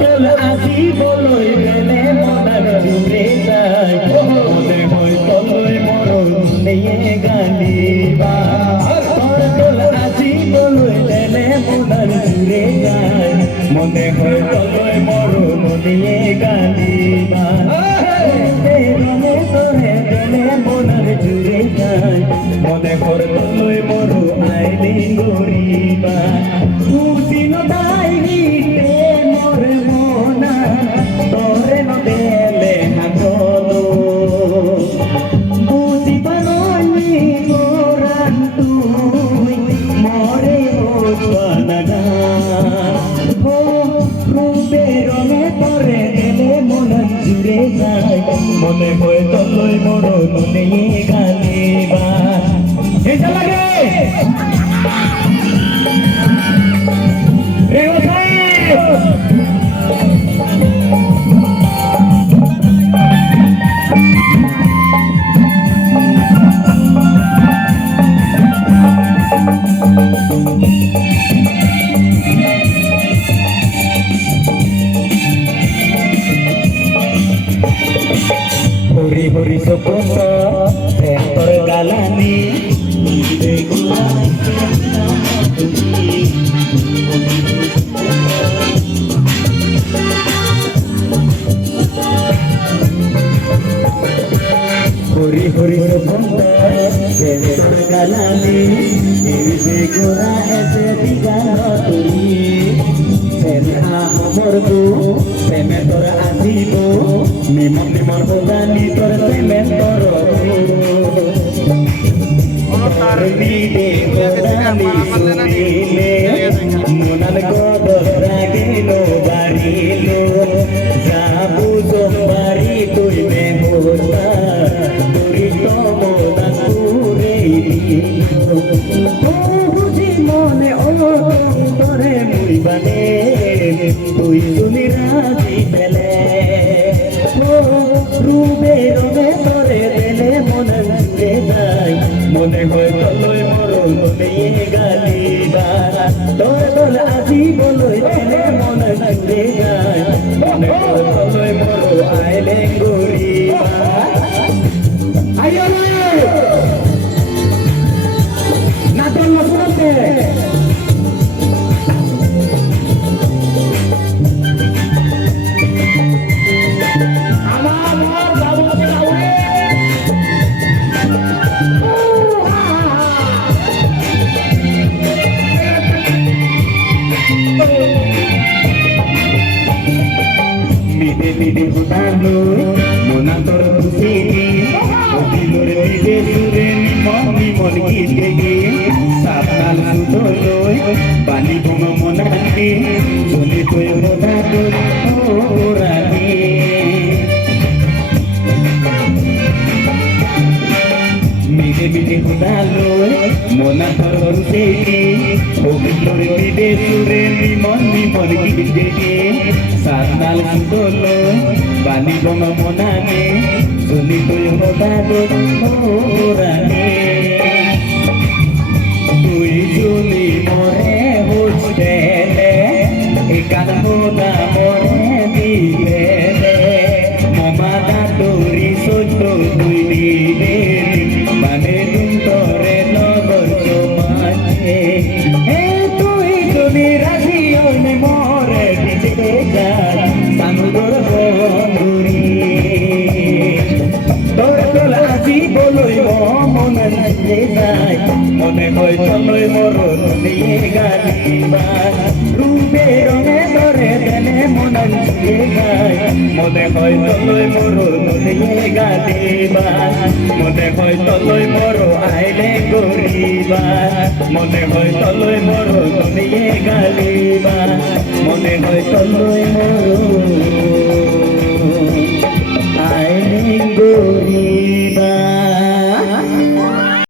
তোল আসি বলই গেলে মনার জুড়ে যায় মনে হয় তলই মরণ নিয়ে গালিবা তোল আসি বলই গেলে মনার জুড়ে যায় মনে হয় তলই মরণ নিয়ে গালিবা রঙে তোরে গেলে মনার জুড়ে যায় মনে হয় তলই মরো আইলি গরিবা খুশি নদাইনি মনে হয় তলই মরণ নিয়ে গালিবা এটা লাগে রে ও ভাই হরি হরি সপন তোর গালানি হরি হরি সপন তোর গালানি গোরা এসে দিগান তুই সেনা মরবো প্রেমে তোর আসিব নিমন নিমন জানি তোর প্রেমে তোর মনাল কদর রাগিল বাড়িল যাবু সোমবারি তুই মেহতা তুই তো মোদাপুরে বুঝি মনে অন্তরে মুইবানে তুই শুনি রাজি পেলে রূপে রঙে তোরে দেলে মনে জুড়ে যায় মনে হয় তলই মরণ নিয়ে গালিবা তোর তোর আজি বলই দেলে মনে জুড়ে যায় মনে হয় তলই মরো আইলে গরিবা আইও না তোর মনে মিদে মিদে ফুটালো মনা তোর খুশি দিলর মিদে সুরে নিমন নিমন গীতে গে সাতাল সুতলো বালি ভুম মনাকে চলে তোর মোটা তোর ওরাগে মিদে মিদে ফুটালো মনা তোর খুশি দিলর মিদে সুরে নিমন নিমন গীতে গে সাতাল সুতলো বালি ভুম মনাকে চলে তোর মোটা তোর ওরাগে তুই যদি মরে বুঝতে একান মোটা মরে দিবে মমাতা তোরি সত্য তুই দিবে মানে তোরে নগর সমাজে তুই যদি রাজি হলে মরে দিতে যাস সানুদর বন্ধুরি তোর তোলা আজি বলই মনে যায় মনে হয় তলই মরণ নিয়ে গালিবা রূপে রঙে ধরে দেনে মনে যায় মনে হয় তলই মরণ নিয়ে গালিবা মনে হয় তলই মরো আইলে গরিবা মনে হয় তলই মরণ নিয়ে গালিবা মনে হয় তলই মরো